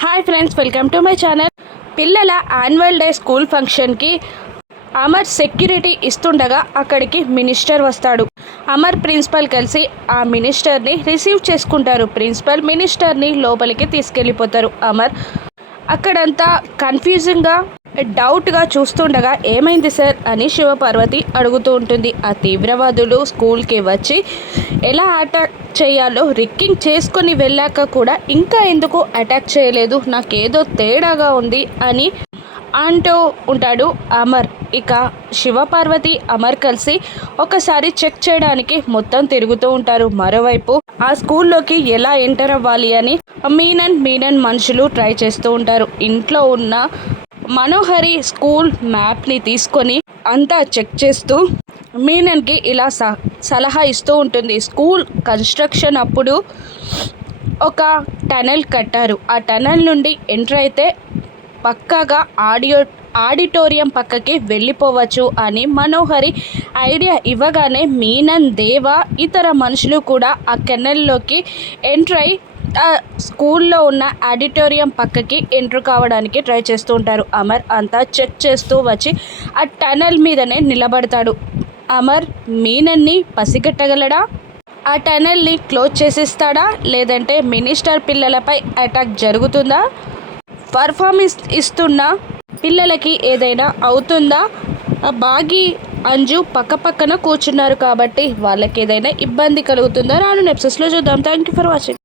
Hi friends welcome to my channel పిల్లల annual day school ఫంక్షన్కి Amar security ఇస్తుండగా అక్కడికి minister వస్తాడు. అమర్ ప్రిన్సిపల్ కలిసి ఆ మినిస్టర్ని రిసీవ్ చేసుకుంటారు. ప్రిన్సిపల్ మినిస్టర్ని లోపలికి తీసుకెళ్ళిపోతారు. అమర్ అక్కడంతా కన్ఫ్యూజింగ్గా డౌట్గా చూస్తుండగా ఏమైంది సార్ అని శివపార్వతి అడుగుతూ ఉంటుంది. ఆ తీవ్రవాదులు స్కూల్కి వచ్చి ఎలా అటాక్ చేయాలో రిక్కింగ్ చేసుకొని వెళ్ళాక కూడా ఇంకా ఎందుకు అటాక్ చేయలేదు నాకేదో తేడాగా ఉంది అని అంటూ ఉంటాడు అమర్. ఇక శివపార్వతి అమర్ కలిసి ఒకసారి చెక్ చేయడానికి మొత్తం తిరుగుతూ ఉంటారు. మరోవైపు ఆ స్కూల్లోకి ఎలా ఎంటర్ అవ్వాలి అని మీనన్ మీనన్ మనుషులు ట్రై చేస్తూ ఉంటారు. ఇంట్లో ఉన్న మనోహరి స్కూల్ మ్యాప్ని తీసుకొని అంతా చెక్ చేస్తూ మీనన్కి ఇలా స సలహా ఇస్తూ ఉంటుంది. స్కూల్ కన్స్ట్రక్షన్ అప్పుడు ఒక టనల్ కట్టారు. ఆ టనల్ నుండి ఎంటర్ అయితే పక్కాగా ఆడియో ఆడిటోరియం పక్కకి వెళ్ళిపోవచ్చు అని మనోహరి ఐడియా ఇవ్వగానే మీనన్ దేవ ఇతర మనుషులు కూడా ఆ కెనల్లోకి ఎంటర్ అయి ఆ స్కూల్లో ఉన్న ఆడిటోరియం పక్కకి ఎంటర్ కావడానికి ట్రై చేస్తూ ఉంటారు. అమర్ అంతా చెక్ చేస్తూ వచ్చి ఆ టనల్ మీదనే నిలబడతాడు. అమర్ మీనన్ని పసిగట్టగలడా? ఆ టనల్ని క్లోజ్ చేసిస్తాడా? లేదంటే మినిస్టర్ పిల్లలపై అటాక్ జరుగుతుందా? పర్ఫార్మెన్స్ ఇస్తున్న పిల్లలకి ఏదైనా అవుతుందా? ఆ బాగి అంజు పక్క పక్కన కూర్చున్నారు కాబట్టి వాళ్ళకి ఏదైనా ఇబ్బంది కలుగుతుందా? రాను నెప్సెస్లో చూద్దాం. Thank you for watching